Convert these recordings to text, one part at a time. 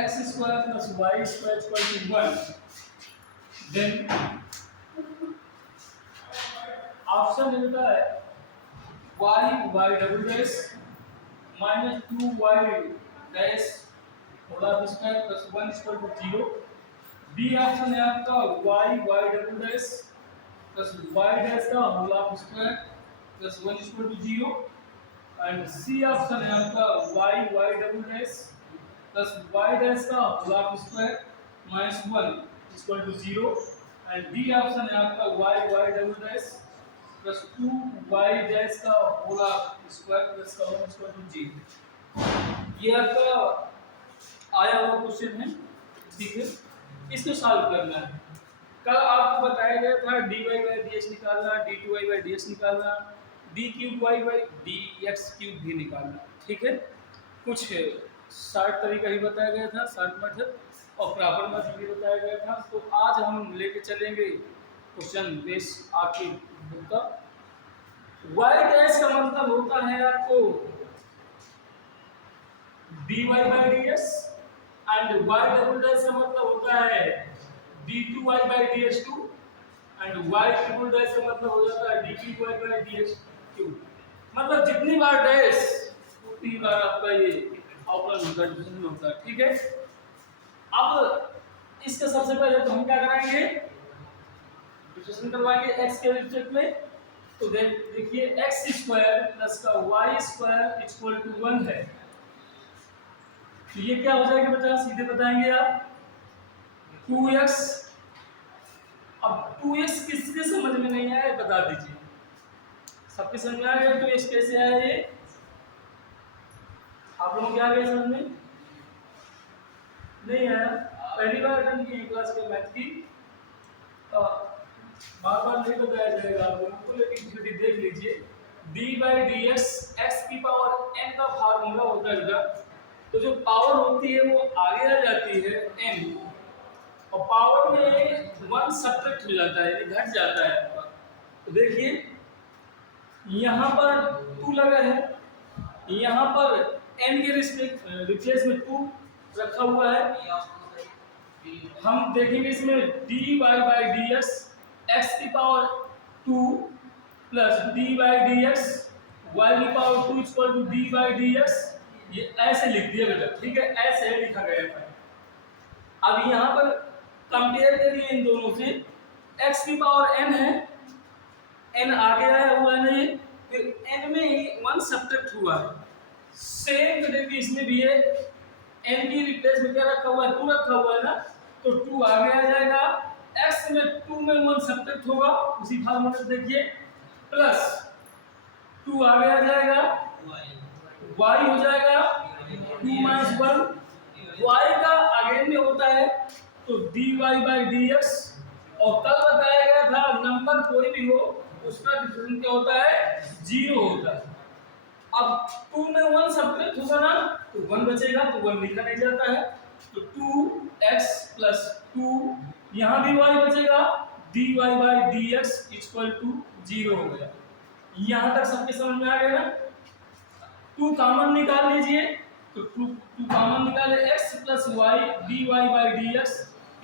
X square plus y square equal to 1, then option मिलता है y double dash minus 2y dash whole square plus 1 equal to 0। B option है आपका y double dash plus y dash का whole square plus 1 equal to 0। And C option है आपका y double dash plus y dash का whole square minus 1 equal to 0। And D option है आपका y double dash plus 2y dash का whole square plus का 1 equal to 0। ये आपका आया हुआ क्वेश्चन है, ठीक है। इसको सॉल्व करना है। कल आपको बताया गया था dy बाई dx निकालना, d2y बाई dx निकालना, d cube y by dx cube भी निकालना, ठीक है। कुछ शॉर्ट तरीका ही बताया गया था, शॉर्ट मेथड, और प्रॉपर मेथड भी बताया गया था। तो आज हम लेके चलेंगे क्वेश्चन बेस आपकी बुक का। y डैश का मतलब होता है आपको dy by dx and y double dash का मतलब होता है d2y by dx2 and y triple dash का मतलब हो जाता है d3y बाई dx3। मतलब जितनी बार डैश उतनी बार आपका ये अवकलन होता है, डिफरेंशियल होता है, ठीक है। अब इसका सबसे पहले तो हम क्या कराएंगे, डिफरेंशियल करवाएंगे x के रिस्पेक्ट में। तो देखिए x स्क्वायर प्लस का y स्क्वायर इक्वल टू 1 है। तो ये क्या हो जाएगा बेटा, सीधे बताएंगे आप 2x। अब 2x किसके समझ में नहीं आया बता दीजिए, सबके समझ में आ गया 2x कैसे आया? ये आप लोगों को आ गया समझ में? नहीं आया? पहली बार अटेंड की क्लास के मैथ की, बार बार नहीं बताया जाएगा आप लोगों को, लेकिन फिर देख लीजिए D by D x x की पावर n का फार्मूला होता है बेटा। तो जो पावर होती है वो आगे आ जाती है n, और पावर में 1 सब्ट्रैक्ट हो जाता है, घट जाता है आपका। तो देखिए यहाँ पर 2 लगा है, यहाँ पर n के रिप्लेस में 2 रखा हुआ है। हम देखेंगे इसमें dy बाई dx x की power 2 plus dy by dx y की power 2 equal to dy by dx। ये ऐसे लिख दिया बेटा, ठीक है, ऐसे लिखा गया है। अब यहाँ पर कंपेयर करिए इन दोनों से, x की पावर n है, n आगे आया हुआ है नहीं, फिर n में ही 1 सब्ट्रैक्ट हुआ है। सेम देखिए इसमें भी है, n की रिप्लेस में क्या रखा हुआ है, 2 रखा हुआ है ना, तो 2 आगे आ जाएगा, x में 2 में 1 सब्ट्रैक्ट होगा, उसी फार्मूले से देखिए, प्लस 2 आगे आ जाएगा, y हो जाएगा 2 माइनस 1, y का अगेन में होता है तो dy बाई dx। और कल बताया गया था नंबर कोई भी हो उसका डिफरेंस क्या होता है, 0 होता है। अब 2 में 1 सब्ट्रैक्ट होगा ना, तो 1 बचेगा, तो 1 लिखा नहीं जाता है, तो 2x प्लस 2, यहाँ भी y बचेगा, dy by dx equal to 0 हो गया। यहाँ तक सबके समझ में आ गया ना? 2 कॉमन निकाल लीजिए, तो 2 कॉमन निकाले, x plus y dy by dx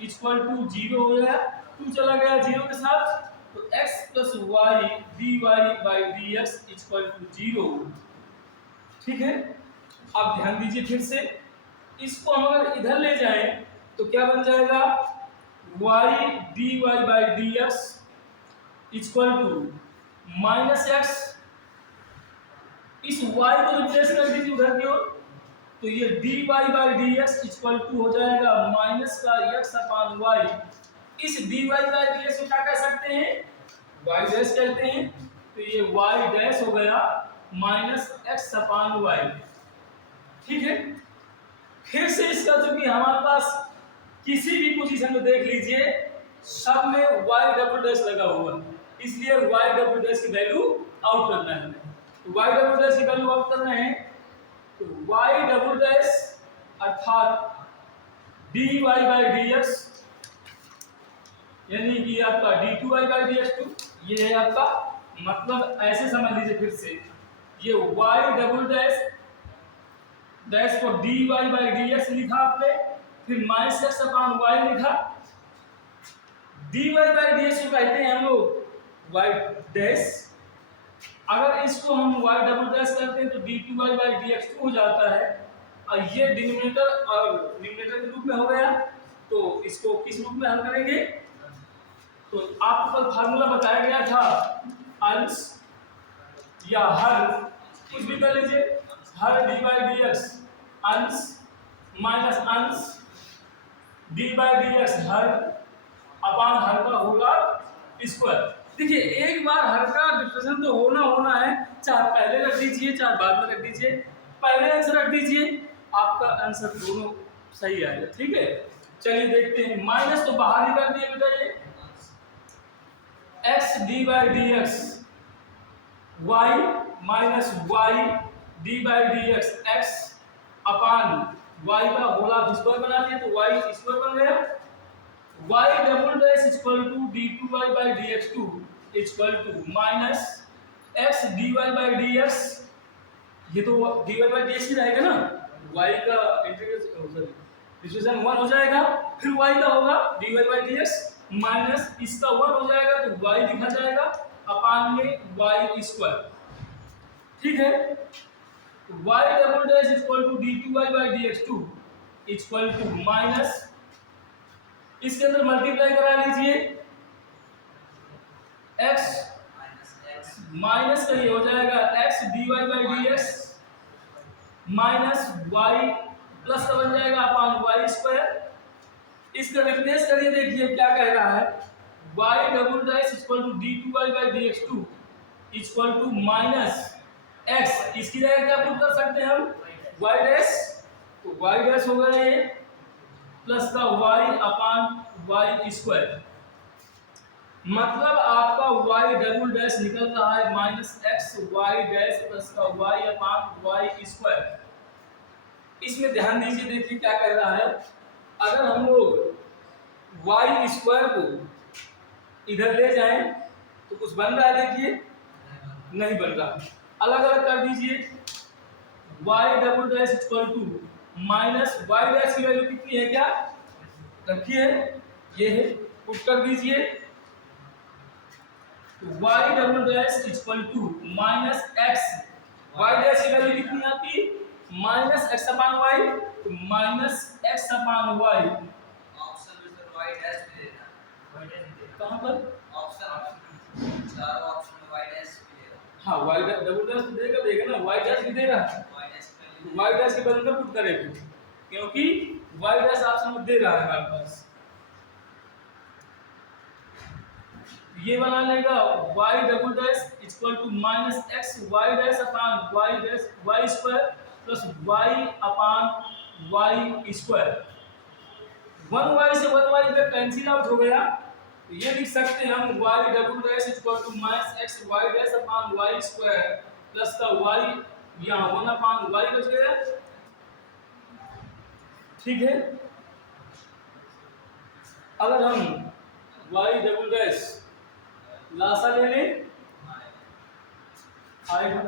equal to 0 हो गया। 2 चला गया 0 के साथ, तो x plus y dy by dx equal to 0, ठीक है। अब ध्यान दीजिए फिर से, इसको हम अगर इधर ले जाएं तो क्या बन जाएगा, y dy by dx equal to minus x। इस y को रिप्लेस कर दीजिए उधर की ओर, तो ये dy by dx equal to हो जाएगा माइनस का x अपान y। इस dy बाई dx को क्या कह सकते हैं, y डैश कहते हैं, तो ये y डैश हो गया माइनस x अपान y, ठीक है। फिर से इसका जो कि हमारे पास किसी भी पोजीशन में देख लीजिए, सब में y डबल डैश लगा हुआ है, इसलिए y डबल डैश की वैल्यू आउट करना है। तो y डबल डैश की वैल्यू आउट करना है, तो y डबल डैश अर्थात dy बाई dx यानी कि आपका d2y बाई dx2, ये है आपका मतलब, ऐसे समझ लीजिए फिर से, ये y डबल डैश को dy बाई dx लिखा आपने, फिर माइनस एक्स अपॉन वाई लिखा, dy बाई dx को कहते हैं हम लोग y डैश। अगर इसको हम y डबल डैश करते हैं तो d2y बाई dx2 हो जाता है, और ये डिनोमिनेटर और न्यूमरेटर के रूप में हो गया। तो इसको किस रूप में हल करेंगे, तो आपको कल फार्मूला बताया गया था, अंश या हर, कुछ भी कर लीजिए, हर डी बाई डी एक्स अंश माइनस अंश डी बाई डी एक्स हर अपान हर का होगा स्क्वायर। देखिए एक बार हर का डिफरेंशियल तो होना है, चाहे पहले रख दीजिए चाहे बाद में रख दीजिए, पहले आंसर रख दीजिए, आपका आंसर दोनों सही आएगा। ठीक है, चलिए देखते हैं। माइनस तो बाहर ही कर दिए बेटा, ये X D by D x Y minus Y D by D x X upon Y का होल स्क्वायर बना दिए तो वाई स्क्वायर बन गया। y double dash equal to d2y by dx2 equal to minus x dy by dx, ये तो dy by dx ही रहेगा ना, y का इंटीग्रेशन 1 हो जाएगा, फिर y का होगा dy बाई dx माइनस इसका 1 हो जाएगा तो y लिखा जाएगा अपान में y स्क्वायर। ठीक है, y double dash equal to d2y by dx2 equal to minus, इसके अंदर मल्टीप्लाई करा लीजिए, x माइनस का ये हो जाएगा x dy by dx minus y plus का बन जाएगा अपान y स्क्वायर। इसका रिप्लेस करिए, देखिए क्या कह रहा है, y double dash equal to d2y by dx2 equal to minus x, इसकी जगह क्या पुट कर सकते हैं हम y डैश, तो y डैश होगा ये प्लस का y अपान y स्क्वायर, मतलब आपका y डबल डैश निकल रहा है minus x Y dash plus का y अपान y स्क्वायर। इसमें ध्यान दीजिए, देखिए क्या कह रहा है, अगर हम लोग y स्क्वायर को इधर ले जाएं तो कुछ बन रहा है, देखिए नहीं बन रहा, अलग अलग कर दीजिए, y double dash equal to minus y dash की वैल्यू कितनी है, क्या रखिए, ये है, पुट कर दीजिए, y double dash equal to minus x, y dash की वैल्यू कितनी आती, माइनस x अपान y, तो माइनस x अपान y, ऑप्शन में सर y डैश भी देना, y डैश भी देना, कहां पर ऑप्शन चारों ऑप्शन में y डैश भी देना, हाँ y डबल डैश देगा ना, y डैश भी देगा, y डैश की वैल्यू में पुट करेंगे क्योंकि y डैश ऑप्शन में दे रहा है हमारे पास। ये बना लेगा y double dash equal to minus x Y dash upon Y dash Y square plus y upon y square. 1y से 1y इधर कैंसिल आउट हो गया, तो ये लिख सकते हैं हम y double dash equal to minus x Y dash upon y square plus का y, यहाँ 1 अपान y बच गया। ठीक है, अगर हम y डबल डैश लासा ले लें आएगा,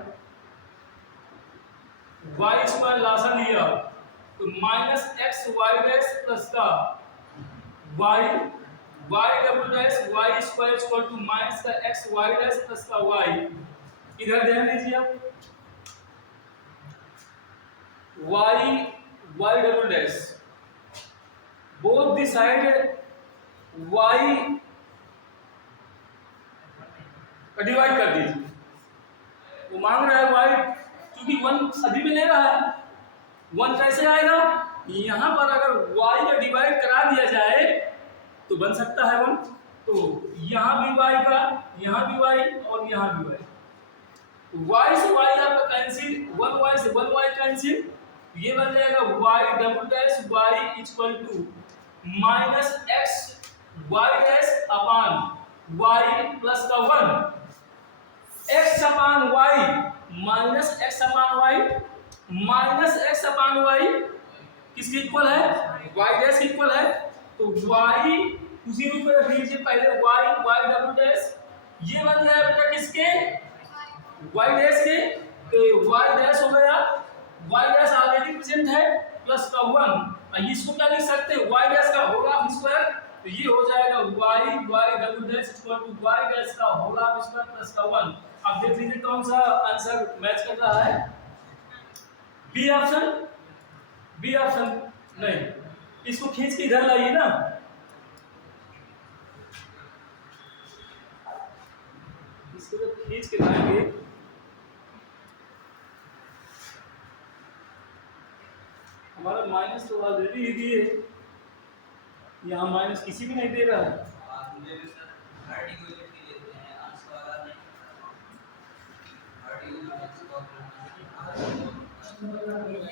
y स्क्वायर लासा लिया तो minus x Y dash plus का y, y double dash y square equal to minus का एक्स वाई डैश प्लस का y। इधर ध्यान दीजिए आप, y double dash both the side y divide कर दीजिए, वो मांग रहा है y, क्योंकि 1 सभी में ले रहा है, 1 कैसे आएगा, यहाँ पर अगर y का डिवाइड करा दिया जाए तो बन सकता है 1, तो यहाँ भी y का, यहाँ भी y और यहाँ भी y, y से y आपका कैंसिल, 1y से 1y कैंसिल, ये बन जाएगा y double dash y equal to minus x Y dash upon y plus का 1, x अपान y minus x upon y, minus x upon y किसके इक्वल है, y dash equal है, तो y उसी रूप में रख लीजिए, पहले y डबल डैश, ये बन गया बेटा किसके, y डैश के, तो y डैश हो गया, y डैश ऑलरेडी प्रेजेंट है प्लस का 1, इसको क्या लिख सकते हैं y डैश का होल ऑफ स्क्वायर, तो ये हो जाएगा y double dash equal to y dash का होल ऑफ स्क्वायर प्लस का 1। अब देख लीजिए कौन सा आंसर मैच कर रहा है, बी ऑप्शन, बी ऑप्शन नहीं, इसको खींच के इधर लाइए ना, इसको जब खींच के लाएंगे हमारा माइनस तो ऑलरेडी ही दिए, यहाँ माइनस किसी भी नहीं दे रहा है। मुझे भी सर हर यूनिट की लेते हैं अंश वाला नहीं, हर यूनिट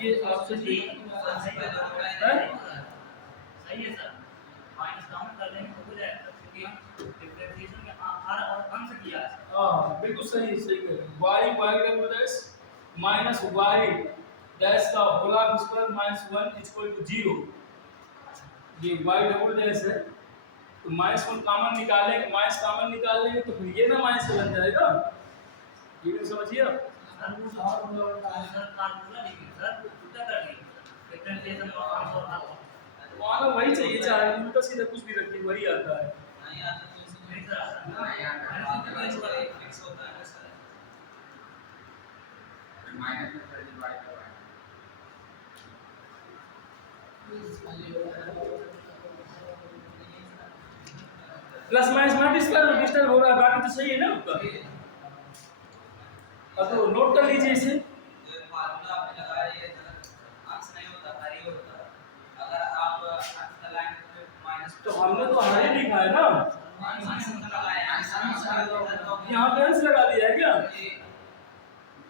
ये आपसे सही है सर, माइनस काउंट कर देंगे तो हो जाएगा क्योंकि हम डिफरेंशिएशन में हर और अंश किया है। हाँ बिल्कुल सही सही कह रहे हैं, y double dash minus y dash का whole of square minus 1 equal to 0, ये y डबल डैश है, तो माइनस 1 कॉमन निकालेंगे, माइनस कॉमन निकाल लेंगे तो फिर ये ना माइनस बन जाएगा, ये भी समझिए आप। सर फार्मूला लिखिए सर, उल्टा कर दीजिए डिफरेंशिएशन और अंश और हर। वहाँ वही चाहिए, चाहे उल्टा सीधा कुछ भी रखिए वही आता है। नहीं आता तो इसमें नहीं सर, नहीं आता, इसका एक फिक्स होता है सर, माइनस में कर डिवाइड करवाएं। प्लस माइनस माइनस का डिस्टर्ब हो रहा है, बाकी तो सही है ना आपका। अब तो नोट कर लीजिए इसे, जो फार्मूला आपने लगाया ये अंश नहीं होता, हर ही होता है, अगर आप अंश लगाएंगे तो माइनस, तो हमने तो हारे लिखा है ना, अंश लगाया अंश यहाँ पे अंश लगा दिया है क्या, ये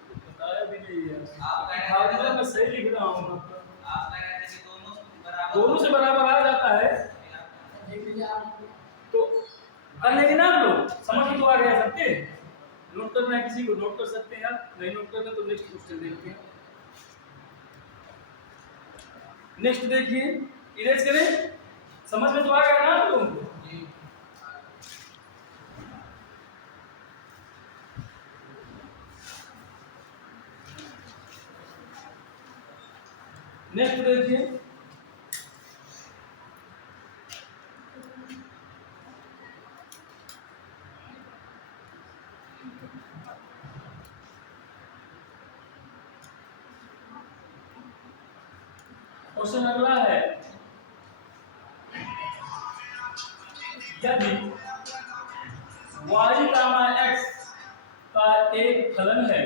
बताया भी नहीं है। आप कह रहे फार्मूला हैं मैं सही लिख रहा हूँ, आप कह रहे थे कि दोनों से बराबर आ जाता है, तो कर लेंगे ना हम लोग, समझ में तो आ गया सबके। नोट करना है किसी को नोट कर सकते हैं आप, नहीं नोट करना तो नेक्स्ट क्वेश्चन देखते हैं। नेक्स्ट देखिए, इरेज करें, समझ में तो आ गया ना आप लोगों को। नेक्स्ट देखिए, क्वेश्चन अगला है, यदि y x का एक फलन है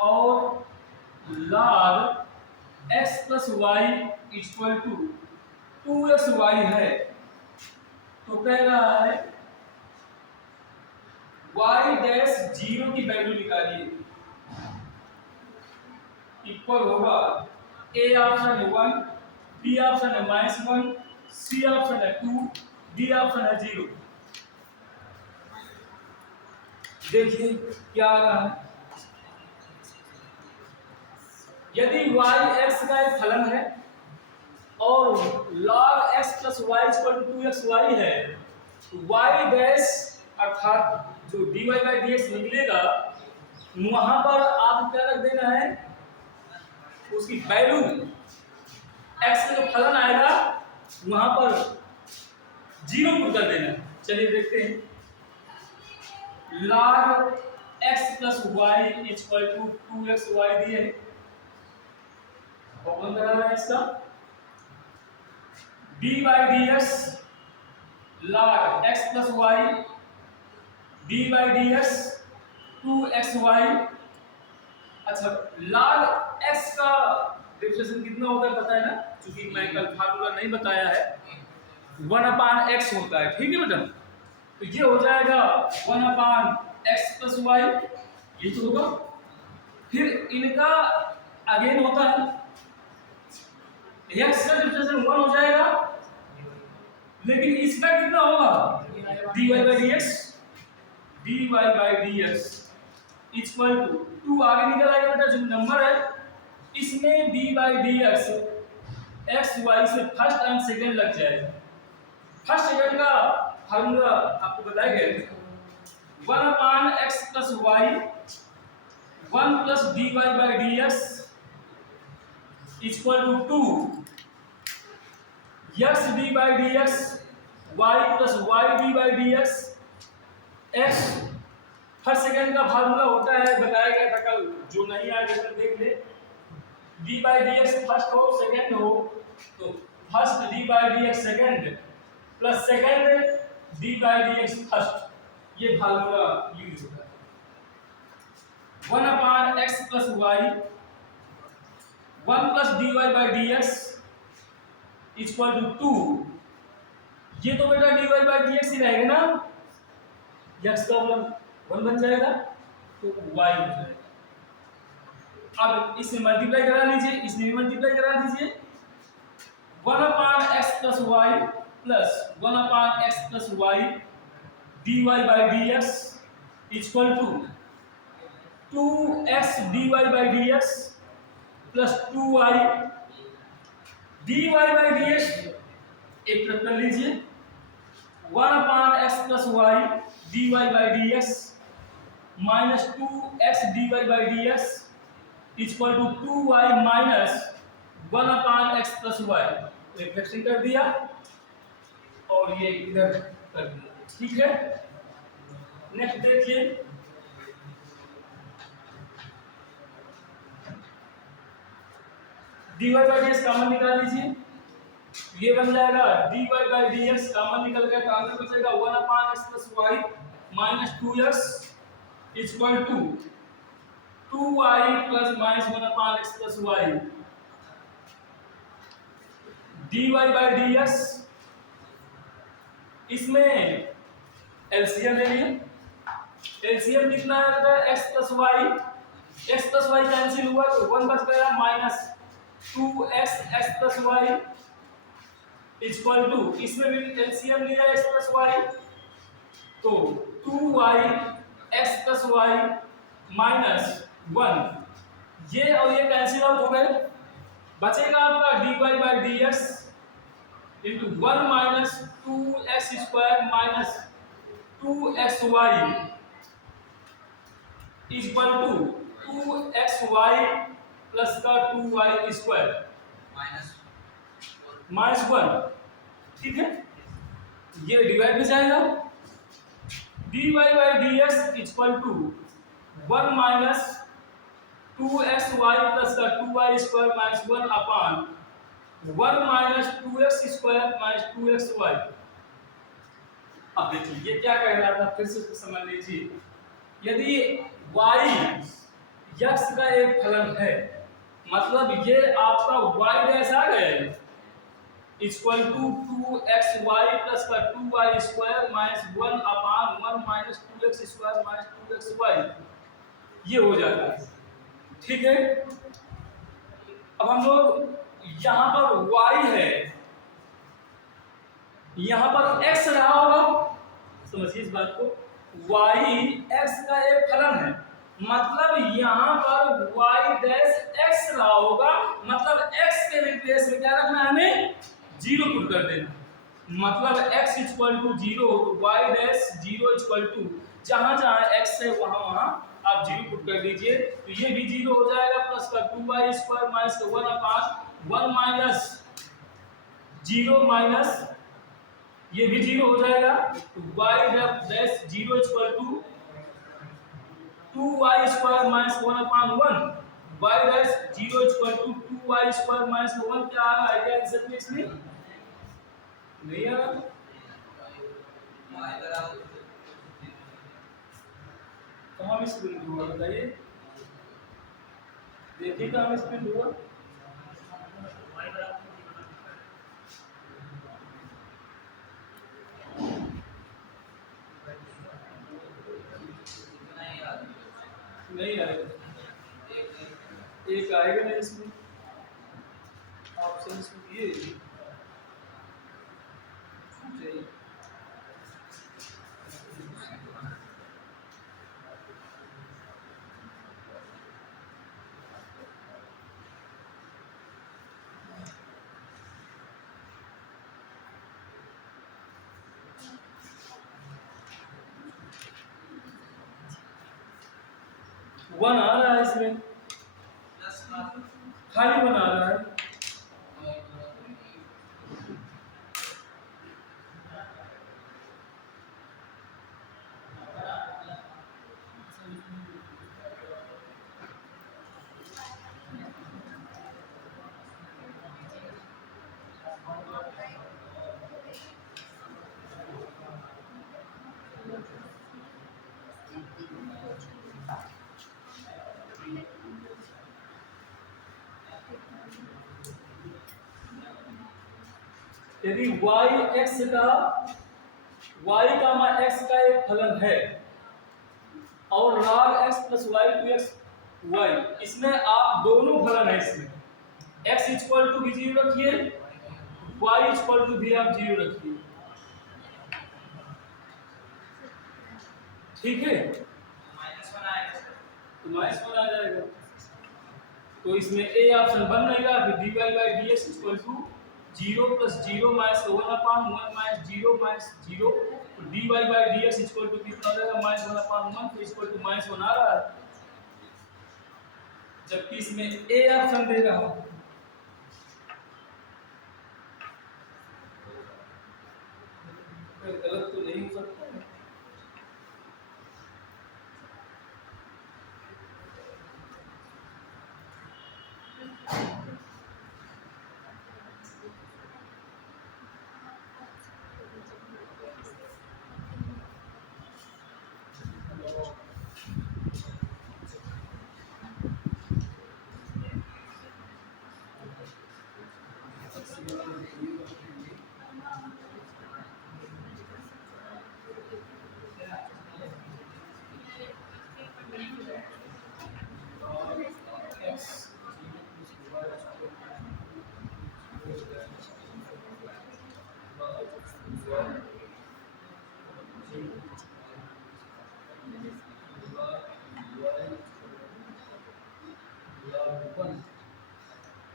और log x plus y equal to 2xy है, तो कह रहा है y डैश 0 की वैल्यू निकालिए, इक्वल होगा a ऑप्शन है 1, b ऑप्शन है -1, c ऑप्शन है 2, d ऑप्शन है 0। देखिए क्या आ रहा है, यदि y x का एक फलन है और log x plus y equal to 2xy है, तो y डैश अर्थात जो dy बाई dx निकलेगा वहां पर आपको क्या रख देना है, उसकी वैल्यू x का जो फलन आएगा वहां पर 0 पुट कर देना है। चलिए देखते हैं, log x plus y equal to 2xy दिए, कौन करा रहा है इसका, d by dx log x plus y d by dx 2xy। अच्छा log x का डिफरेंशिएशन कितना होता है पता है ना, क्योंकि मैं कल फार्मूला नहीं बताया है, 1/x होता है, ठीक है बेटा, तो ये हो जाएगा 1/x प्लस y, ये तो होगा, फिर इनका अगेन होता है x का डिफरेंशिएशन 1 हो जाएगा, लेकिन इसका कितना होगा dy by dx equal to 2 आगे निकल आएगा बेटा, जो नंबर है इसमें d by dx x y से फर्स्ट एंड सेकंड लग जाएगा। फर्स्ट सेकंड का फार्मूला आपको बताया गया है, 1 upon x plus y 1 plus d y by D x equal to 2 x D by D x y plus y D by D x x हर second का formula होता है, बताया गया था कल, जो नहीं आया जैसे देख ले। D by D x first हो सेकेंड हो तो first d by D x second plus second d by D x first, ये फार्मूला यूज होता है। 1 upon x plus y 1 plus d y by D x equal to 2, ये तो बेटा d y by D x ही रहेगा ना, x का मतलब 1 बन जाएगा तो y हो जाएगा। अब इसे मल्टीप्लाई करा लीजिए, इसमें भी मल्टीप्लाई करा दीजिए। 1 upon x plus y plus 1 upon x plus y d y by D x equal to 2x d y by D x plus 2y d y by D x एक तरफ कर लीजिए। 1 upon x plus y d y by D x minus 2x d y by D x equal to 2y minus 1 upon x plus y, reflection कर दिया और ये इधर कर दिया, ठीक है। नेक्स्ट देखिए, dy by D x common निकाल लीजिए, ये बन जाएगा dy by D x common निकल गया तो आंसर बचेगा 1 upon x plus y minus 2x equal to 2y plus minus 1 upon x plus y dy by D x, इसमें एलसीएम ले लिए, एलसीएम कितना है x plus y, x plus y cancel हुआ तो 1 बच गया minus 2x x plus y equal to, इसमें भी एलसीएम लिया x प्लस वाई तो 2y x plus y minus 1, ये और ये कैंसिल आउट हो गए, बचेगा आपका dy by D x into 1 minus 2x square minus 2xy equal to 2xy plus का 2y स्क्वायर माइनस 1, ठीक है। ये डिवाइड में जाएगा, dy by D x equal to 1 minus 2xy plus का 2y square minus 1 upon 1 minus 2x square minus 2xy। अब देखिए ये क्या कह रहा था, फिर से समझ लीजिए, यदि y x का एक फलन है, मतलब ये आपका y डैश आ गया है इक्वल टू 2xy प्लस का 2y square minus 1 upon 1 minus 2x square minus 2xy, ये हो जाता है, ठीक है। अब हम लोग यहाँ पर y है, यहाँ पर x रहा होगा, समझिए इस बात को, y x का एक फलन है, मतलब यहाँ पर y डैश x रहा होगा, मतलब x के रिप्लेस में क्या रखना है हमें, 0 पुट कर देना, मतलब x इक्वल टू 0 तो y डैश 0 इक्वल टू जहां जहां x है वहां वहां आप 0 पुट कर दीजिए, तो ये भी 0 हो जाएगा प्लस का 2y स्क्वायर माइनस का 1 अपान 1 माइनस 0 माइनस ये भी 0 हो जाएगा, तो y dash 0 equal to 2y square minus 1 upon 1, y dash 0 equal to 2y square minus 1, क्या आ रहा है क्या आंसर में, इसमें नहीं आ रहा, कहाँ मिस प्रिंट हुआ बताइए, देखिए कहाँ मिस प्रिंट हुआ, नहीं आएगा, एक आएगा नहीं इसमें, ऑप्शन इसमें ये चाहिए। 1 आ रहा है इसमें, प्लस का खाली 1 आ रहा है। यदि y कामा x का एक फलन है और log x plus y two x y, इसमें आप दोनों फलन है, इसमें x इक्वल टू भी 0 रखिए, y इक्वल टू भी आप 0 रखिए, ठीक है। -1 आएगा सर। तो -1 आ जाएगा, तो इसमें ए ऑप्शन बन नहीं रहा। फिर dy by dx equal to 0 plus 0 minus 1 upon 1 minus 0 minus 0, तो dy by dx equal to कितना आ जाएगा, -1 अपान 1, तो इक्वल टू -1 आ रहा है, जबकि इसमें ए ऑप्शन दे रहा हूं। गलत तो नहीं हो सकता है।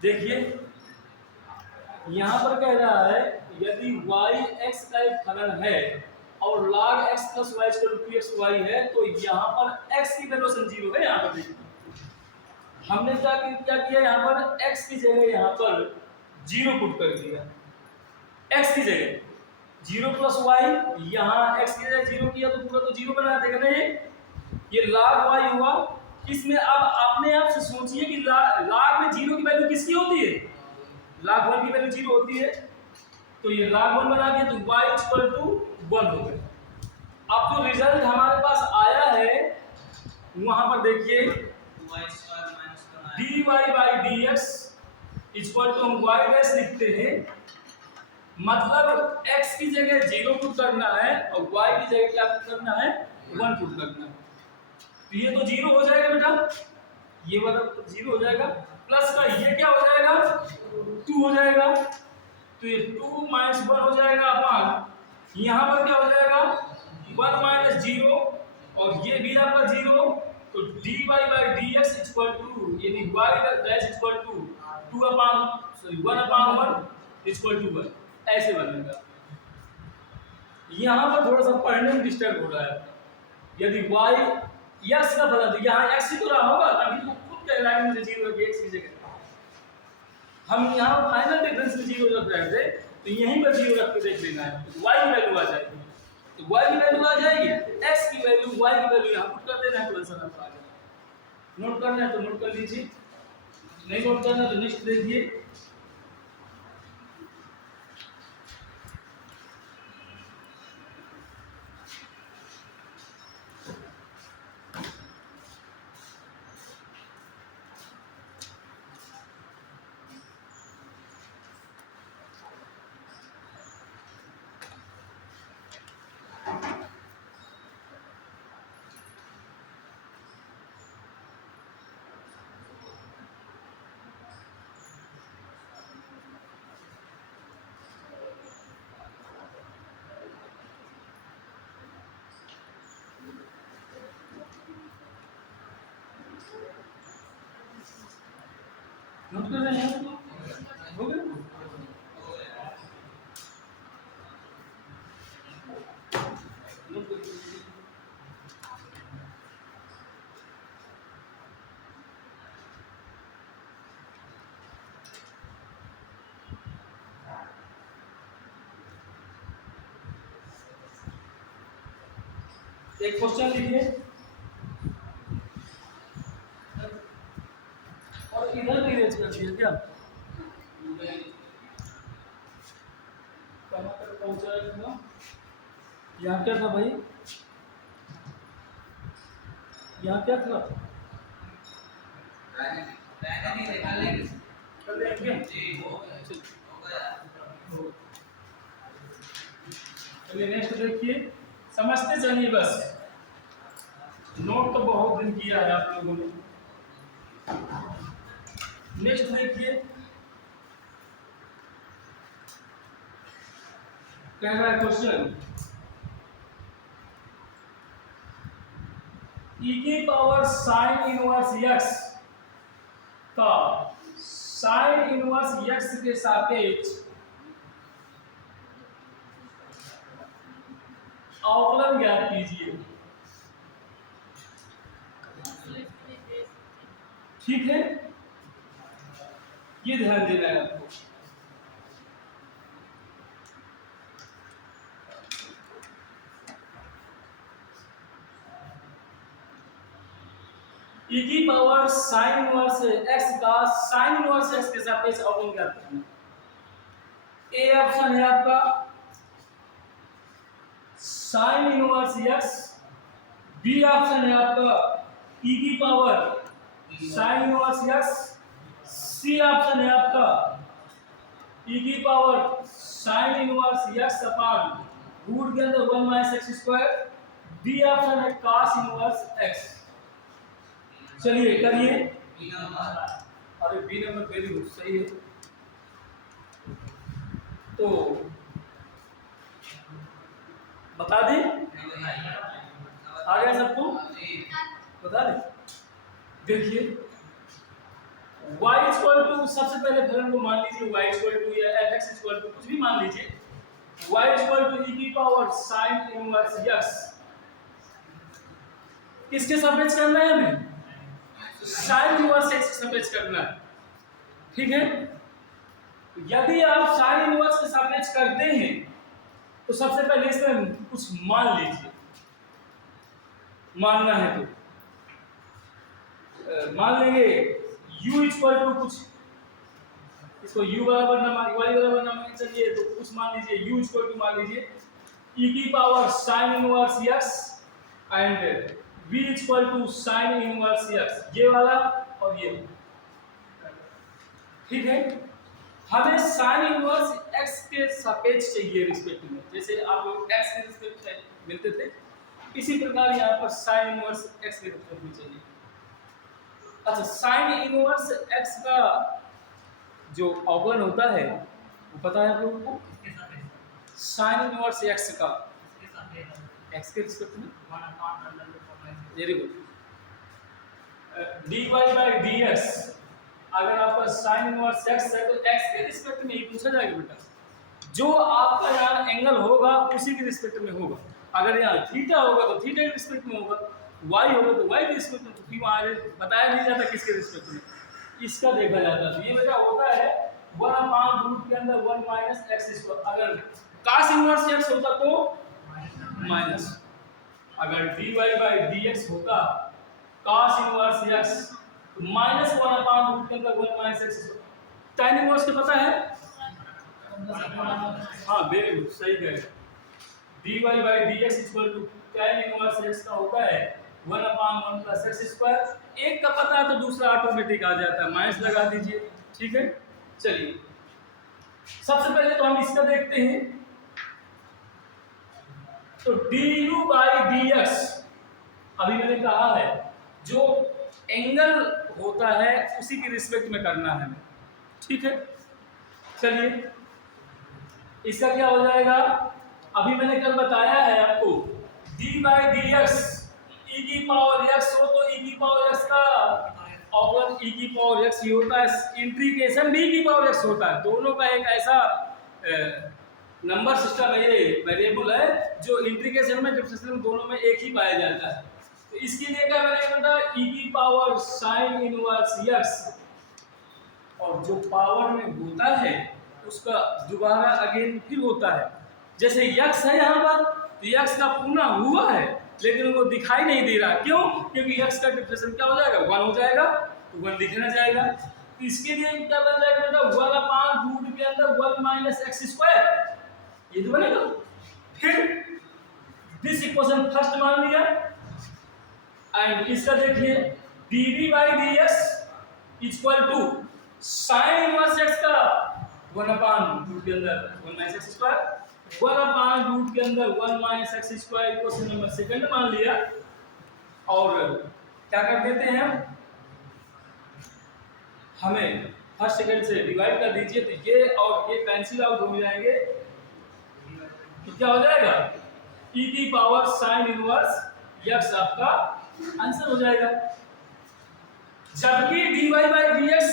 देखिए यहां पर कह रहा है यदि y x का एक फलन है और log x plus y equal to x y है, तो यहां पर x की वैल्यू 0 है। यहां पर देखिए हमने क्या किया, यहां पर x की जगह यहां पर 0 पुट कर दिया, x की जगह 0 प्लस y, यहां x की जगह 0 किया तो पूरा तो 0 बना देगा ना ये log y हुआ। इसमें अब अपने आप से सोचिए कि log में 0 की वैल्यू किसकी होती है, log 1 की वैल्यू 0 होती है, तो ये log 1 बना दिया, तो y इक्वल टू 1 हो गया। अब जो रिजल्ट हमारे पास आया है वहां पर देखिए dy by dx equal to हम y डैश लिखते हैं, मतलब x की जगह 0 पुट करना है और y की जगह क्या पुट करना है, 1 पुट करना है। तो ये तो 0 हो जाएगा बेटा, ये वाला 0 हो जाएगा, प्लस का ये क्या हो जाएगा, 2 हो जाएगा, तो ये 2 माइनस 1 हो जाएगा अपान यहाँ पर क्या हो जाएगा 1 माइनस 0 और ये भी आपका 0, तो dy by dx equal to यानी y dash equal to 2 upon 1 upon 1 equal to 1, ऐसे बनेगा। यहाँ पर थोड़ा सा पढ़ने में डिस्टर्ब हो रहा है, यदि y x का फलन तो यहाँ x ही तो रहा होगा, अभी तो खुद कह रहा है मुझे 0 की x की जगह हम यहाँ फाइनल डिफरेंस में 0 रख रहे थे, तो यहीं पर 0 रख के देख लेना है, तो y की वैल्यू आ जाएगी, तो y की वैल्यू आ जाएगी, x की वैल्यू y की वैल्यू यहाँ पुट कर देना है, तो आंसर आपका आ जाएगा। नोट करना है तो नोट कर लीजिए, नहीं नोट करना तो नेक्स्ट देखिए। नोट कर रहे हैं हो गया, नोट कर लीजिए। एक क्वेश्चन लिखिए और इधर भी रेज कर दिया क्या? कहाँ तक पहुँचा है? यहाँ क्या था भाई? यहाँ क्या था? रहने नहीं देखा लेकिन कर लेंगे जी हो गया चलिए नेक्स्ट देखिए, समझते चलिए बस। नोट तो बहुत दिन किया है आप लोगों ने। नेक्स्ट देखिए, कह रहा है क्वेश्चन e की पावर साइन इनवर्स x का साइन इनवर्स x के सापेक्ष अवकलन ज्ञात कीजिए। ठीक है, ये ध्यान देना है आपको। e की पावर साइन इनवर्स x का साइन इनवर्स x के सापेक्ष अवकलन ज्ञात करना। ए ऑप्शन है आपका sine inverse x, B option है आपका e की power sine inverse x, C option है आपका e की power sine inverse x upon root के अंदर 1 minus x square, D option है cos इनवर्स x। चलिए करिए। अरे बी नंबर वेरी गुड, सही है। तो बता दें, आ गया सबको? बता दें। देखिए y इक्वल टू, सबसे पहले फलन को मान लीजिए y इक्वल टू या fx इक्वल टू कुछ भी मान लीजिए। y इक्वल टू e की पावर साइन इनवर्स x, किसके सापेक्ष करना है हमें? साइन इनवर्स x के सापेक्ष करना है। ठीक है, यदि आप साइन इनवर्स के सापेक्ष करते हैं तो सबसे पहले इसमें कुछ मान लीजिए। मानना है तो मान लेंगे u इक्वल टू कुछ, इसको u बराबर ना मान, y बराबर ना मान, चलिए तो कुछ मान लीजिए u इक्वल टू मान लीजिए e की power sine inverse x and v equal to sine inverse x, ये वाला और ये। ठीक है, हमें साइन इनवर्स x के सापेक्ष चाहिए रिस्पेक्ट में, जैसे आप लोग x के रिस्पेक्ट में मिलते थे, इसी प्रकार यहाँ पर साइन इनवर्स x के रिस्पेक्ट में चाहिए। अच्छा, साइन इनवर्स x का जो अवकलन होता है वो पता है आप लोगों को? साइन इनवर्स x का x के रिस्पेक्ट में very good, dy by dx। अगर आपका साइन इनवर्स x है तो x के रिस्पेक्ट में ही पूछा जाएगा बेटा। जो आपका यहाँ एंगल होगा उसी के रिस्पेक्ट में होगा। अगर यहाँ थीटा होगा तो थीटा के रिस्पेक्ट में होगा, y होगा तो y के रिस्पेक्ट में। तो क्यों आगे बताया नहीं जाता किसके रिस्पेक्ट में, इसका देखा जाता है। ये बेटा होता है 1 अपान रूट के अंदर 1 माइनस एक्स स्क्वायर। अगर cos इनवर्स x होता तो माइनस, अगर dy बाई dx होता cos इनवर्स x तो माइनस 1 अपान रूट के अंदर 1 minus x square. tan inverse के पता है? हाँ वेरी गुड, सही कह रहे हैं। dy by dx equal to tan inverse x का होता है 1 अपान 1 प्लस एक्स स्क्वायर। एक का पता है तो दूसरा ऑटोमेटिक आ जाता है, माइनस लगा दीजिए। ठीक है, चलिए सबसे पहले तो हम इसका देखते हैं। तो du बाई dx, अभी मैंने कहा है जो एंगल होता है उसी के रिस्पेक्ट में करना है। ठीक है, चलिए इसका क्या हो जाएगा? अभी मैंने कल बताया है आपको d बाई डी एक्स, ई की पावर x हो तो e की पावर x का अवकलन e की पावर x ही होता है, इंटीग्रेशन b की पावर x होता है। दोनों का एक ऐसा नंबर सिस्टम है, ये वेरिएबल है जो इंटीग्रेशन में डिफरेंशियल में दोनों में एक ही पाया जाता है। तो इसके लिए क्या मैंने बताया, e की पावर साइन इनवर्स x, और जो पावर में होता है उसका दोबारा अगेन फिर होता है। जैसे x है यहाँ पर तो x का पूरा हुआ है लेकिन उनको दिखाई नहीं दे रहा। क्यों? क्योंकि x का डिफरेंशियल क्या हो जाएगा, 1 हो जाएगा, तो 1 दिखना जाएगा। तो इसके लिए क्या बन जाएगा बेटा, 1/रूट के अंदर 1 माइनस एक्स स्क्वायर, ये तो बनेगा। फिर दिस इक्वेशन फर्स्ट मान लिया, एंड इसका देखिए dv by dx equal to sine inverse x का 1/रूट के अंदर 1 माइनस एक्स स्क्वायर, 1/रूट के अंदर 1 minus x square equation number second मान लिया। और क्या कर देते हैं हमें फर्स्ट सेकंड से डिवाइड कर दीजिए, तो ये और ये कैंसिल आउट हो जाएंगे, तो क्या हो जाएगा e की पावर साइन इनवर्स x आपका आंसर हो जाएगा। जबकि dy बाई dx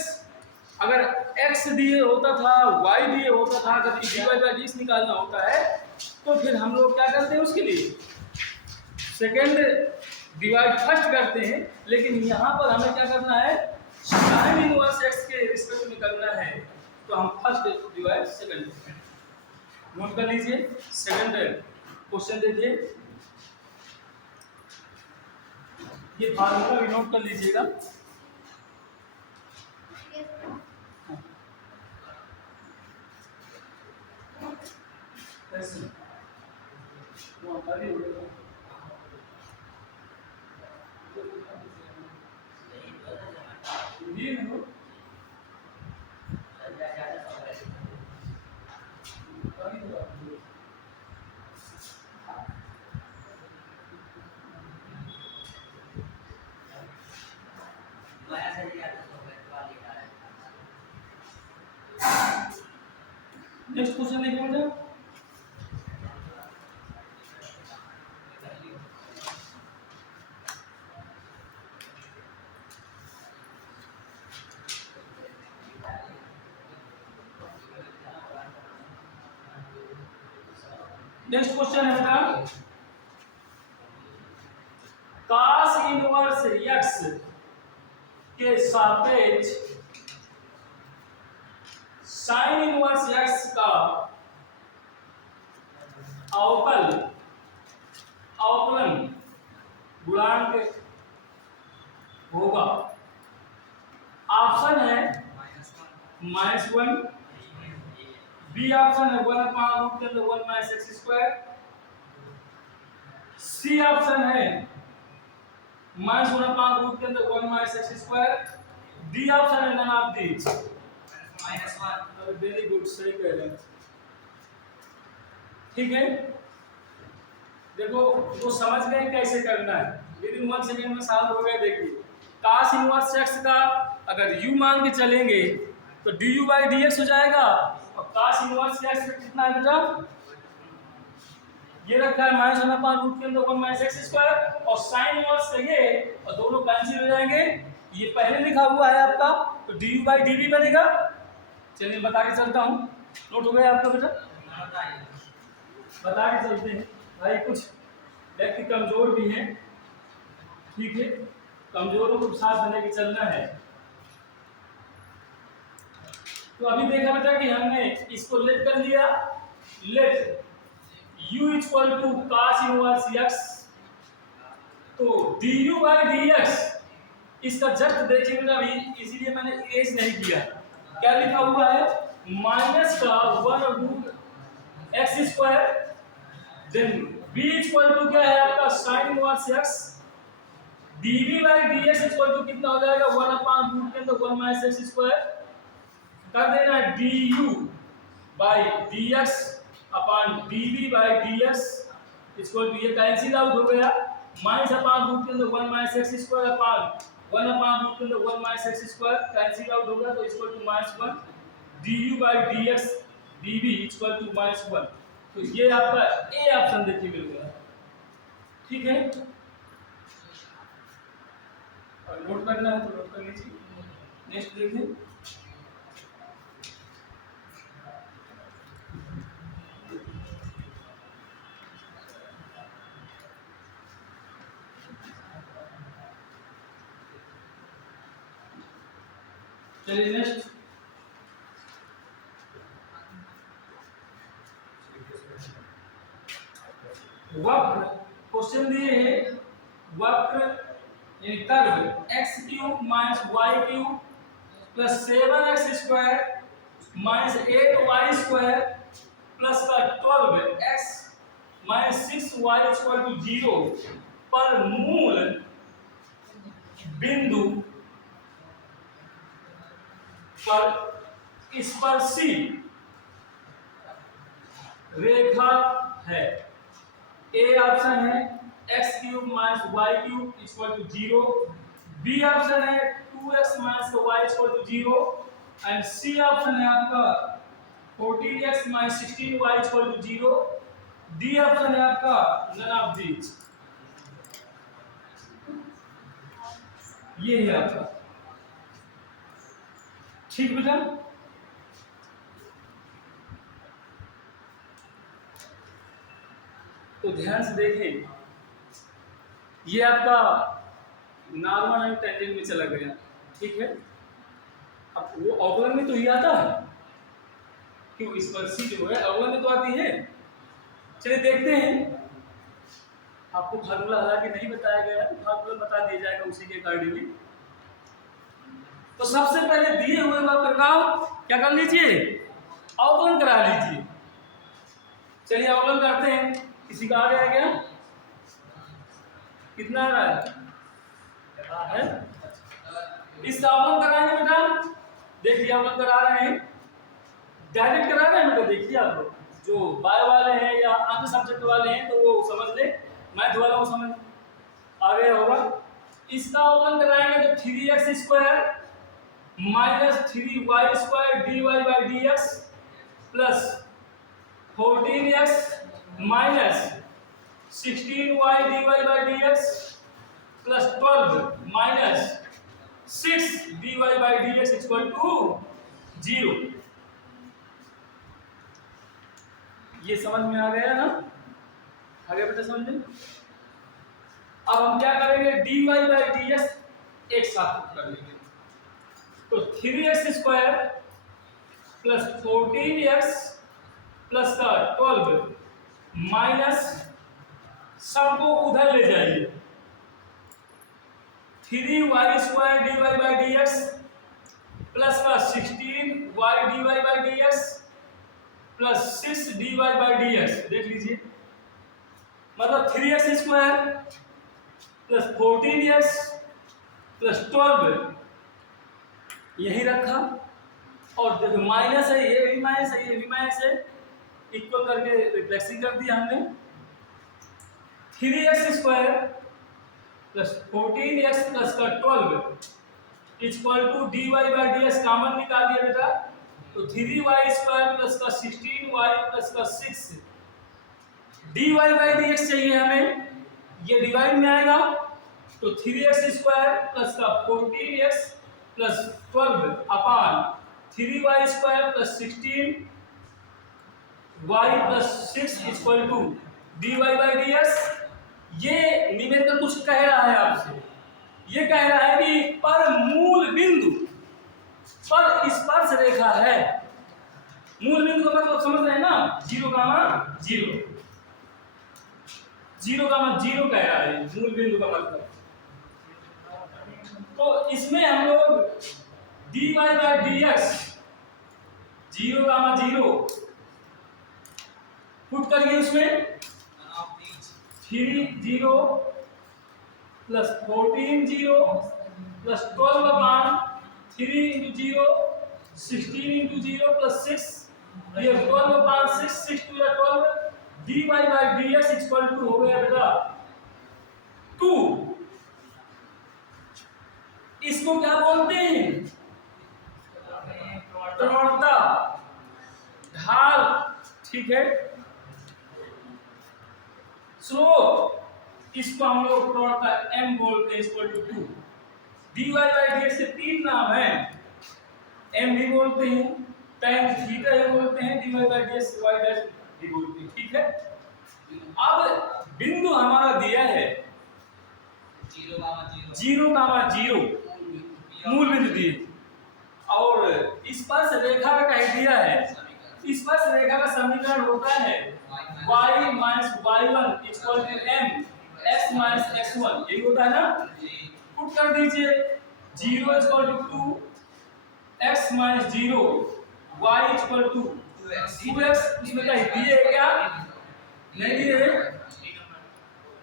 अगर x दिए होता था, y दिए होता था, अगर dy बाई dx निकालना होता है तो फिर हम लोग क्या करते हैं, उसके लिए सेकंड डिवाइड फर्स्ट करते हैं। लेकिन यहाँ पर हमें क्या करना है, साइन इनवर्स x के रिस्पेक्ट में करना है, तो हम फर्स्ट डिवाइड सेकंड करते हैं। नोट कर लीजिए, सेकंड क्वेश्चन देखिए, ये फार्मूला भी नोट कर लीजिएगा। कैसे वो खाली हो गया, ये नो नेक्स्ट क्वेश्चन देखिए बेटा, नेक्स्ट क्वेश्चन है बेटा, cos इनवर्स x के सापेक्ष साइन इनवर्स x का अवकलन गुणांक होगा। ऑप्शन है -1, बी ऑप्शन है 1/रूट के अंदर 1 minus x square, C option है -1/रूट के अंदर 1 minus x square, D option है none of these. -1। Very good, सही कह रहे हैं, ठीक है। देखो वो समझ गए कैसे करना है, विद इन 1 सेकंड में सॉल्व हो गए। देखिए cos इनवर्स x का अगर u मान के चलेंगे तो du बाई dx हो जाएगा, और cos इनवर्स x का कितना है बेटा, ये रखा है -1/रूट के अंदर 1 माइनस एक्स स्क्वायर, और साइन इनवर्स से ये और दोनों कैंसिल हो जाएंगे। ये पहले लिखा हुआ है आपका, तो du बाई dv बनेगा। चलिए बता के चलता हूँ, नोट हो गया आपका बेटा, बता के चलते हैं भाई। कुछ व्यक्ति कमजोर भी हैं, ठीक है, कमजोरों को साथ लेके चलना है। तो अभी देखा बेटा कि हमने इसको लेट कर लिया, let u equal to cos inverse x, तो du बाई dx इसका जस्ट देखिए बेटा, अभी इसीलिए मैंने एज नहीं किया। क्या लिखा हुआ है, माइनस का 1 x square, then b equal to क्या है आपका sine inverse x, dv by dx equal to कितना हो जाएगा 1/रूट के अंदर 1 माइनस एक्स स्क्वायर, कर देना du by dx upon dv by dx equal to, ये कैंसिल आउट हो गया, -/रूट के अंदर 1 माइनस एक्स स्क्वायर अपॉन 1/रूट के अंदर 1 minus x square cancel out हो गया, तो equal to -1 du by dx dv equal to -1। तो ये आपका ए ऑप्शन देखिए मिल गया, ठीक है। और नोट करना है तो नोट कर लीजिए। नेक्स्ट देखिए, चलिए नेक्स्ट, वक्र क्वेश्चन क्वेश्चन दिए हैं वक्र यानी curve x cube minus y cube plus 7x² minus 8y square plus का 12x minus 6y equal to 0 पर मूल बिंदु पर स्पर्शी रेखा है। ए ऑप्शन है x cube minus y cube equal to 0, B option है 2x minus y equal to 0 and C option है आपका 14x minus 16y equal to 0, D option है आपका नन ऑफ दीज। ये है आपका, ठीक बेटा। तो ध्यान से देखें, ये आपका नॉर्मल एंड टेंजेंट में चला गया, ठीक है। अब वो अवकलन में तो ही आता है, क्यों स्पर्शी जो है अवकलन में तो आती है। चलिए देखते हैं, आपको फार्मूला हालांकि नहीं बताया गया है, तो फार्मूला बता दिया जाएगा उसी के अकॉर्डिंगली। तो सबसे पहले दिए हुए वक्र का क्या कर लीजिए, अवकलन करा लीजिए। चलिए अवकलन करते हैं। किसी का आ गया क्या, कितना आ रहा है? इस अवकलन कराएंगे बेटा, देखिए अवकलन करा रहे हैं, डायरेक्ट करा रहे हैं बेटा। देखिए आप लोग जो बायो वाले हैं या अन्य सब्जेक्ट वाले हैं तो वो समझ ले, मैथ वालों को समझ आ गया होगा। इसका अवकलन कराएंगे तो 3x² minus 3y² dy by dx plus 14x minus 16y dy by dx plus 12 minus 6 dy by dx equal to 0। ये समझ में आ गया ना? आ गया बेटा समझ में? अब हम क्या करेंगे, dy बाई dx एक साथ कर लेंगे। तो 3x² प्लस 14x प्लस का 12 माइनस सबको उधर ले जाइए, 3y² dy by dx plus का 16y dy by dx plus 6 dy by dx। देख लीजिए, मतलब 3x² प्लस 14x प्लस 12 यही रखा, और देखो माइनस है, ये भी माइनस है, ये भी माइनस है, इक्वल करके रिप्लेक्सिंग कर दिया हमने। 3x² प्लस 14x प्लस का 12 equal to dy by dx common निकाल दिया बेटा, तो 3y² प्लस का 16y प्लस का 6 dy बाई dx चाहिए हमें, ये डिवाइड में आएगा, तो 3x² प्लस का 14x plus 12 upon 3y² plus 16y plus 6 equal to dy by dx। ये न्यूमेरिकल कुछ कह रहा है आपसे, ये कह रहा है कि पर मूल बिंदु पर स्पर्श रेखा है। मूल बिंदु का मतलब समझ रहे हैं ना, 0, 0 कह रहा है मूल बिंदु का मतलब। तो इसमें हम लोग dy बाई dx 0, पुट करिए उसमें 3 0 plus 14 0 plus 12 upon 3 into 0 16 into 0 plus 6, ये 12 upon 6 6 two 12 dy by dx equal to हो गया बेटा 2। इसको क्या बोलते हैं, प्रवणता, ढाल, ठीक है। स्लोप, इसको हम लोग प्रवणता m बोलते हैं equal to 2। dy by dx के 3 नाम हैं, m भी बोलते हैं, tan थीटा भी बोलते हैं, dy by dx y dash भी बोलते हैं, ठीक है। अब बिंदु हमारा दिया है 0, मूल बिंदु दिए, और स्पर्श रेखा का कह दिया है। स्पर्श रेखा का समीकरण होता है y minus y1 equal to m x minus x1 यही होता है ना। पुट कर दीजिए 0 equal to 2 x minus 0 y equal to 2x। इसमें क्या दिए है क्या? नहीं दिए है।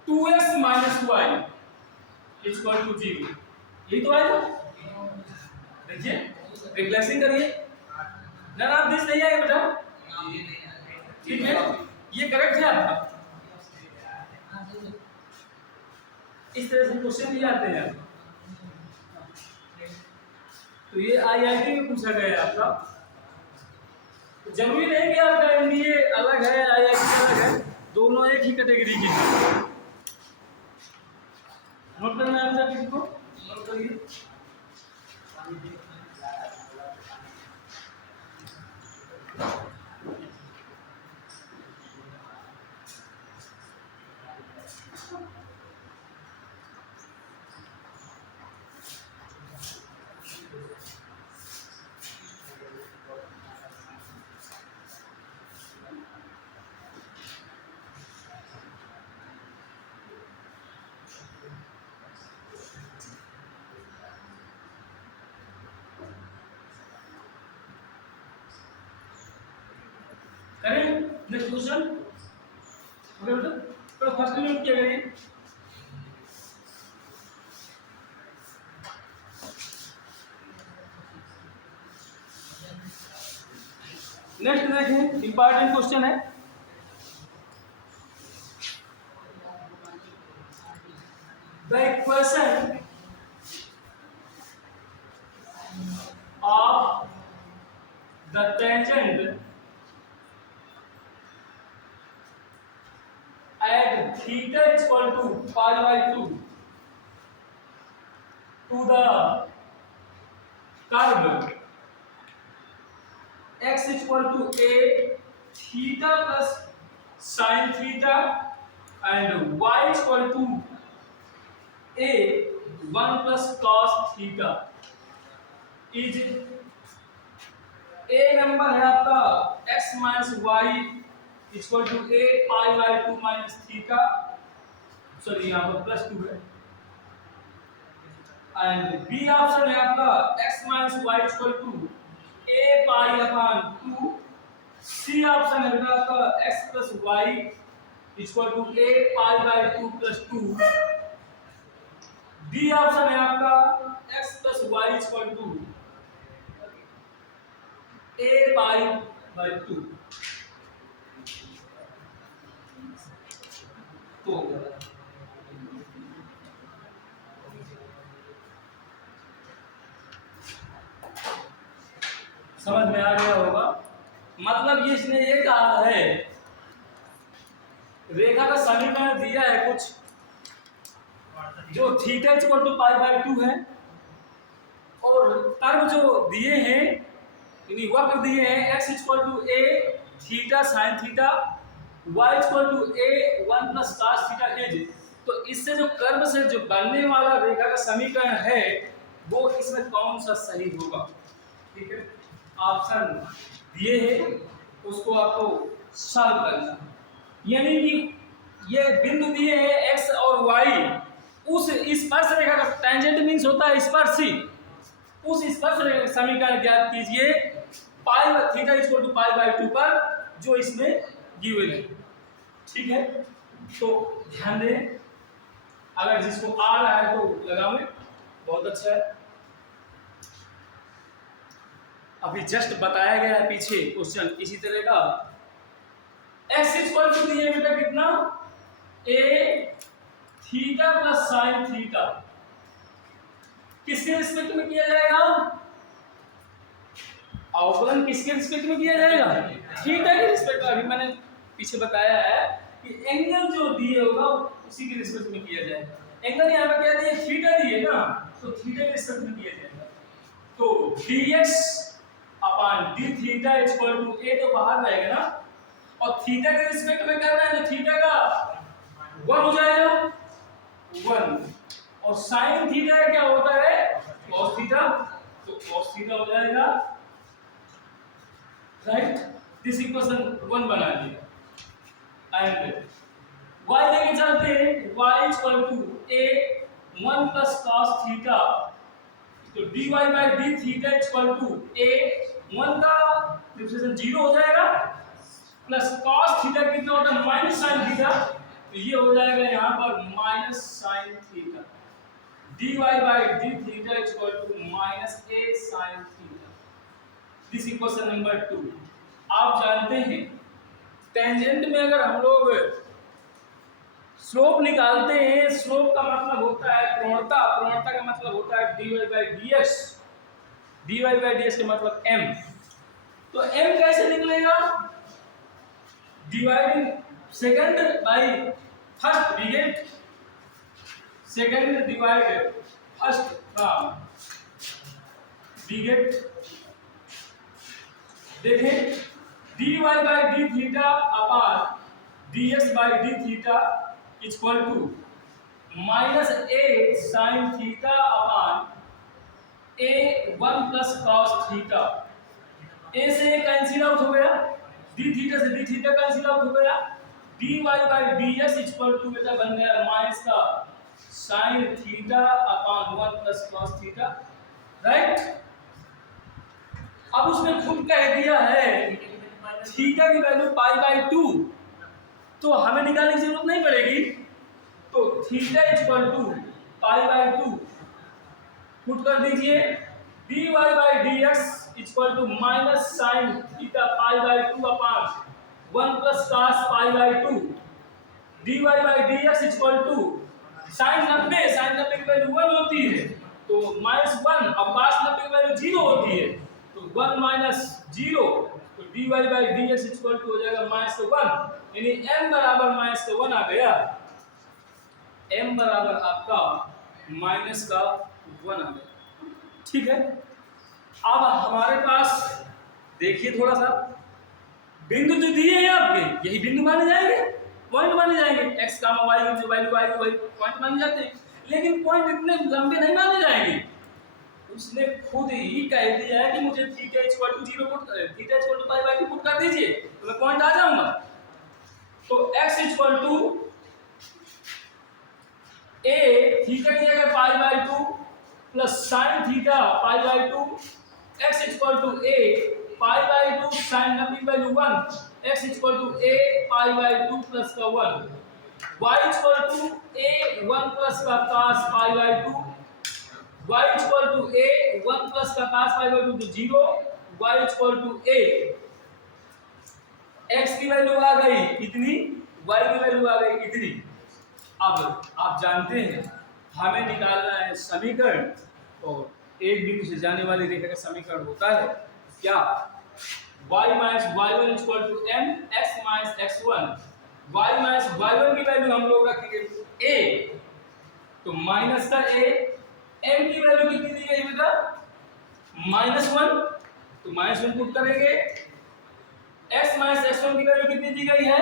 2x minus y equal to 0 यही तो आएगा। देखिए रिप्लेसिंग करिए ना, आप दिस नहीं आएगा बेटा, ठीक है ये करेक्ट है आपका। इस तरह से क्वेश्चन दिए जाते हैं। तो ये आईआईटी में पूछा गया है आपका। तो जरूरी नहीं कि आपका एमबीए अलग है आईआईटी अलग है, दोनों एक ही कैटेगरी के हैं। नोट करना है आपका, किसी को नोट करिए। करें नेक्स्ट क्वेश्चन। ओके बेटा, तो फर्स्ट में क्या करें? नेक्स्ट देखें, इंपॉर्टेंट क्वेश्चन है। The equation of the tangent at theta is equal to pi by 2 to the curve x is equal to a theta plus sin theta and y is equal to a 1 plus cos theta is a number है आपका x minus y equal to a pi by 2 minus theta, sorry यहाँ पर plus 2 है, and B option है आपका x minus y equal to a pi upon 2, C option है आपका x plus y equal to a pi by 2 plus 2, D option है आपका x plus y equal to a pi by 2। तो समझ में आ गया होगा। मतलब ये इसने ये कहा है, रेखा का समीकरण दिया है कुछ जो theta equal to pi by 2 है, और कर्व जो दिए हैं यानी वक्र दिए हैं x equal to a theta sine theta, y equal to a 1 plus cos theta एज। तो इससे जो कर्व से जो बनने वाला रेखा का समीकरण है वो इसमें कौन सा सही होगा, ठीक है। ऑप्शन दिए हैं उसको आपको सॉल्व करना, यानी कि ये बिंदु दिए हैं x और y, उस स्पर्श रेखा का टेंजेंट मींस होता है स्पर्शी, उस स्पर्श रेखा का समीकरण ज्ञात कीजिए pi theta equal to pi by 2 पर जो इसमें गिवन है, ठीक है। तो ध्यान दें, अगर जिसको आ रहा है तो लगाओगे, बहुत अच्छा है। अभी जस्ट बताया गया है पीछे क्वेश्चन इसी तरह का। x इक्वल टू दिए बेटा कितना, a theta plus sine theta, किसके रिस्पेक्ट में किया जाएगा, अवकलन किसके रिस्पेक्ट में किया जाएगा, थीटा के रिस्पेक्ट में। अभी मैंने पीछे बताया है कि एंगल जो दिए होगा उसी के रिस्पेक्ट में किया जाएगा। एंगल यहाँ पे क्या दिए, थीटा दिए ना, तो थीटा के रिस्पेक्ट में किया जाएगा। तो dx upon d theta equal to a तो बाहर रहेगा ना, और थीटा के रिस्पेक्ट में कर रहे हैं तो थीटा का 1 हो जाएगा 1, और साइन थीटा का क्या होता है cos थीटा, तो cos थीटा हो जाएगा, राइट। दिस इक्वेशन 1 बना लिया। एंड y लेके चलते हैं, y equal to a 1 plus cos theta, तो dy by d theta equal to a 1 का डिफरेंशियल 0 हो जाएगा प्लस cos थीटा कितना होता है माइनस sin थीटा, तो ये हो जाएगा यहाँ पर minus sin theta, dy by d theta equal to minus a sin theta. This is question number 2। आप जानते हैं टेंजेंट में अगर हम लोग स्लोप निकालते हैं, स्लोप का मतलब होता है प्रवणता, प्रवणता का मतलब होता है dy by dx, dy by dx का मतलब m। तो m कैसे निकलेगा? Dividing second by first, we get second divide first, we get, देखें dy by d theta upon dx by d theta equal to minus a sin theta upon a 1 plus cos theta. a से a cancel out हो गया, d theta से d theta cancel out हो गया, dy by dx equal to बेटा बन गया minus का sin थीटा अपान 1 प्लस cos थीटा, राइट। अब उसने खुद कह दिया है थीटा की वैल्यू पाई बाई 2, तो हमें निकालने की जरूरत नहीं पड़ेगी, तो theta equal to pi by 2 put कर दीजिए, dy by dx equal to minus sine theta pi by 2 upon 1 plus cos pi by 2, dy by dx equal to sine 90, sine 90 की वैल्यू 1 होती है तो माइनस 1, और cos 90 की value 0 होती है तो 1 माइनस 0, तो dy by dx equal to हो जाएगा माइनस 1, यानी m बराबर माइनस 1 आ गया, m बराबर आपका माइनस का 1 आ गया, ठीक है। अब हमारे पास देखिए थोड़ा सा बिंदु जो दिए हैं आपके, यही बिंदु माने जाएंगे, पॉइंट माने जाएंगे, x कामा y की जो वैल्यू आएगी वही पॉइंट माने जाते हैं, लेकिन पॉइंट इतने लंबे नहीं माने जाएंगे। उसने खुद ही कह दिया है कि मुझे theta equal to 0 put, theta equal to pi by 2 put कर दीजिए तो मैं पॉइंट आ जाऊंगा। तो x equal to a theta की जगह pi by 2 plus sin theta pi by 2, x equal to a pi by 2 sin 90 की value 1, x equal to a pi by 2 plus का 1, y equal to a 1 plus का cos pi by 2, y equal to a 1 plus का cos pi by 2 तो 0, y equal to a, x की value आ गई इतनी, y की value आ गई इतनी। अब आप जानते हैं हमें निकालना है समीकरण, और एक बिंदु से जाने वाली रेखा का समीकरण होता है क्या, y minus y1 equal to m x minus x1, y minus y1 की वैल्यू हम लोग रखेंगे a, तो माइनस का a, m की वैल्यू कितनी दी गई बेटा -1, तो -1 पुट करेंगे, x माइनस x1 की वैल्यू कितनी दी गई है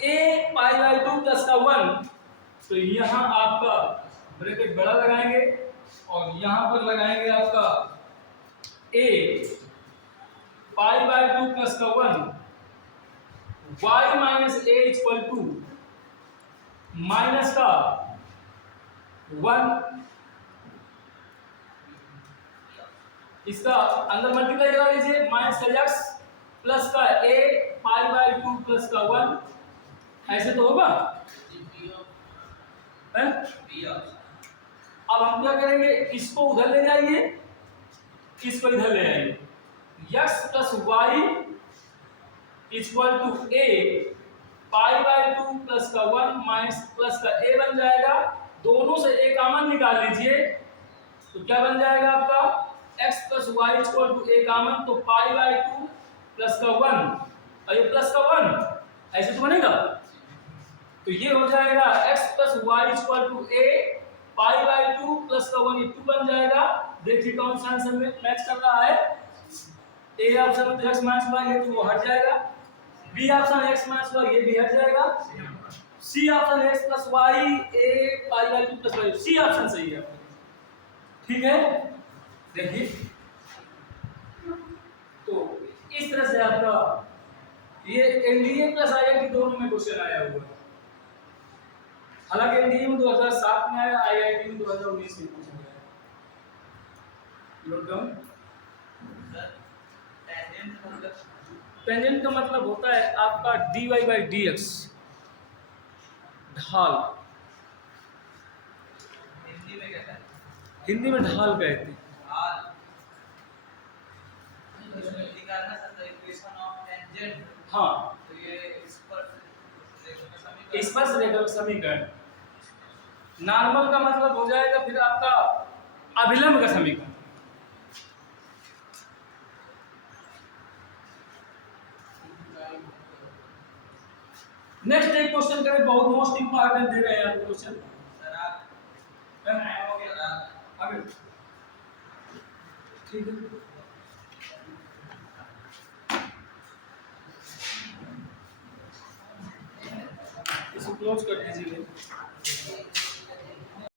a पाई बाई 2 प्लस का 1, तो यहाँ आपका ब्रैकेट बड़ा लगाएंगे और यहाँ पर लगाएंगे आपका a पाई बाई 2 प्लस का 1, y minus a equal to minus का 1, इसका अंदर मल्टीप्लाई करा लीजिए, माइनस का x प्लस का a पाई बाई 2 प्लस का 1, ऐसे तो होगा है? अब हम क्या करेंगे, इसको उधर ले जाइए, इसको इधर ले जाइए, x plus y equal to a pi by 2 plus का 1 माइनस प्लस का a बन जाएगा, दोनों से a कॉमन निकाल लीजिए तो क्या बन जाएगा आपका x plus y equal to a common, तो पाई बाई 2 प्लस का 1 और ये प्लस का 1, ऐसे तो बनेगा, तो ये हो जाएगा x plus y equal to a pi by 2 plus का 1, ये 2 बन जाएगा। देखिए कौन सा आंसर में मैच कर रहा है, a ऑप्शन में तो x माइनस y है तो वो हट जाएगा, b option x minus y ये भी हट जाएगा, c option x plus y a pi by 2 plus y, c option सही है, ठीक है। देखिए तो इस तरह से आपका ये एनडीए प्लस आईआईटी दोनों में क्वेश्चन आया हुआ है। हालांकि एनडीए में 2007 में आया, आईआईटी में 2019 में पूछा गया है। Note down. सर टेंजेंट मतलब टेंजेंट का मतलब होता है आपका dy बाई dx, ढाल। हिंदी में क्या है? हिंदी में ढाल कहते हैं। हाल निकालना सर इक्वेशन ऑफ टेंजेंट। हाँ, तो ये स्पर्श रेखा समीकरण। नॉर्मल का मतलब हो जाएगा फिर आपका अभिलंब का समीकरण। नेक्स्ट एक क्वेश्चन करें, बहुत मोस्ट इंपॉर्टेंट दे रहे हैं आपको क्वेश्चन। सर आप टाइम हो गया आगे ठीक है, इसको क्लोज कर दीजिए।